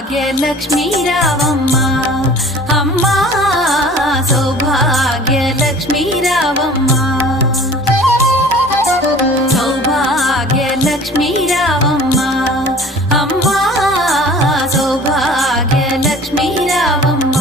సౌభాగ్యలక్ష్మీ రావమ్మ అమ్మా సౌభాగ్యలక్ష్మీ రావమ్మ సౌభాగ్యలక్ష్మీ రావమ్మ అమ్మా సౌభాగ్యలక్ష్మీ రావమ్మ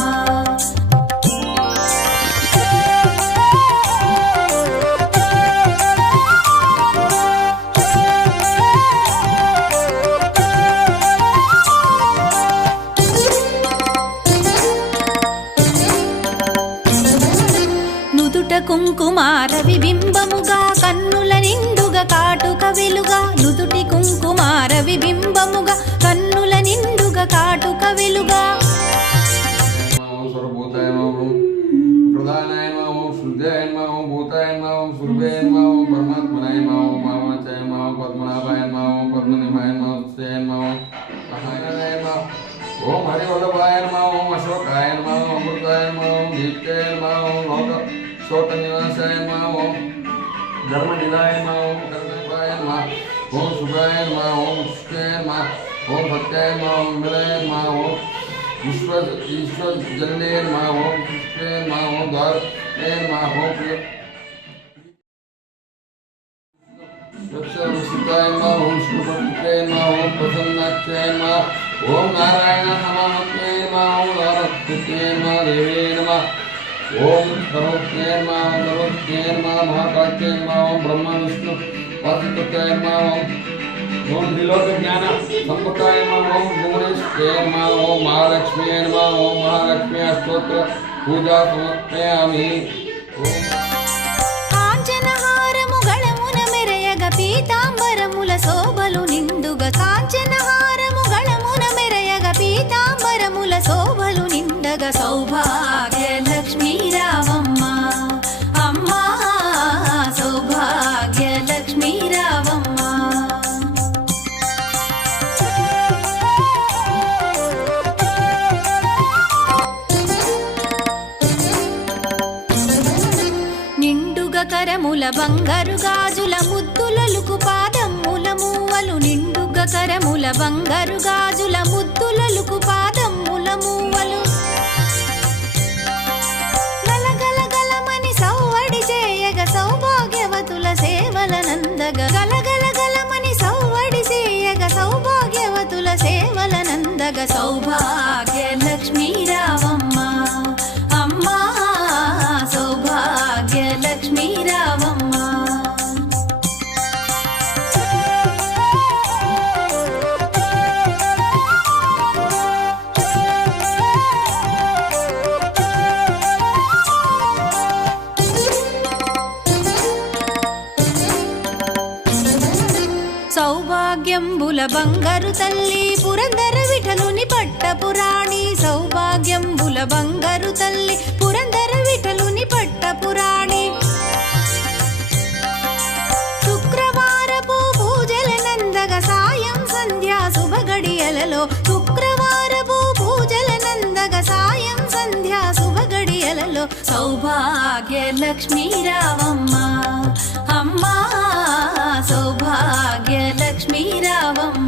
కుంకుమార విబింబముగా కన్నుల నిండుగా కాటుక వెలుగా నుదుటి కుంకుమార విబింబముగా కన్నుల నిండుగా కాటుక వెలుగా ఓం హరివల్లభాయ నమః ఓం అశోకాయ నమః ఓం అమృతాయ నమః ఓం దీప్తాయ నమః ఓం లోక శోక నివాసాయ నమః ఓం ధర్మనిలయాయ నమః ఓం కర్ణపాయ నమః ఓం శుభాయ నమః ఓం శుక్రాయ నమః ఓం సత్యాయ నమః ఓం విమలాయ నమః ఓం ఈశ్వరజన్యే నమః ఓం శుక్రాయ నమః ఓం ద్వారకాయ నమః ఓం దక్షిణాయ నమః ఓం శుభపత్రాయ నమః ఓం ప్రసన్నాక్షాయ నమః ఓం నారాయణ నమః ఓం నారత్తే నమః దేవే నమః ఓం సర్వజ్ఞే నమః సర్వజ్ఞే నమః మహాకాళ్యే నమః ఓం బ్రహ్మ విష్ణు వాసుదేవాయ నమః ఓం త్రిలోక జ్ఞాన సంపదాయ నమః ఓం గుణేశ్వరే నమః ఓం మహాలక్ష్మీ నమః ఓం మహాలక్ష్మీ అష్టోత్తర పూజా సమర్పయామి ఓం పీతాంబరముల శోభలు నిండుగా కాంచనహారము గళమున మెరయగ పీతాంబరముల శోభలు నిండగా సౌభాగ్యలక్ష్మీ రావమ్మ అమ్మా సౌభాగ్యలక్ష్మీ రావమ్మ నిండుగా కరముల బంగారు గాజుల ముద్దులలుకు పాదమ్ముల మూవలు నిండుగా కరముల బంగారు గాజుల ముద్దులలుకు పాదమ్ముల మూవలు గలగలగలమని సౌవడి చేయగ సౌభాగ్యవతుల సేవల నందగ గలగలగలమని సౌవడి చేయగ సౌభాగ్యవతుల సేవల నందగ సౌభాగ్యలక్ష్మీ రావమ్మ అమ్మా సౌభాగ్యలక్ష్మీ రావమ్మ సౌభాగ్యంబుల బంగారు తల్లి పురందర విఠలుని పట్టపురాణి సౌభాగ్యంబుల బంగారు తల్లి పురందర విఠలుని పట్టపురాణి శుక్రవారపు పూజల నందగ సాయం సంధ్యా శుభగడియలలో శుక్రవారపు పూజల నందగ సాయం సంధ్యా శుభగడియలలో సౌభాగ్యలక్ష్మీ రావమ్మ అమ్మా సౌభాగ్యలక్ష్మీ రావమ్మ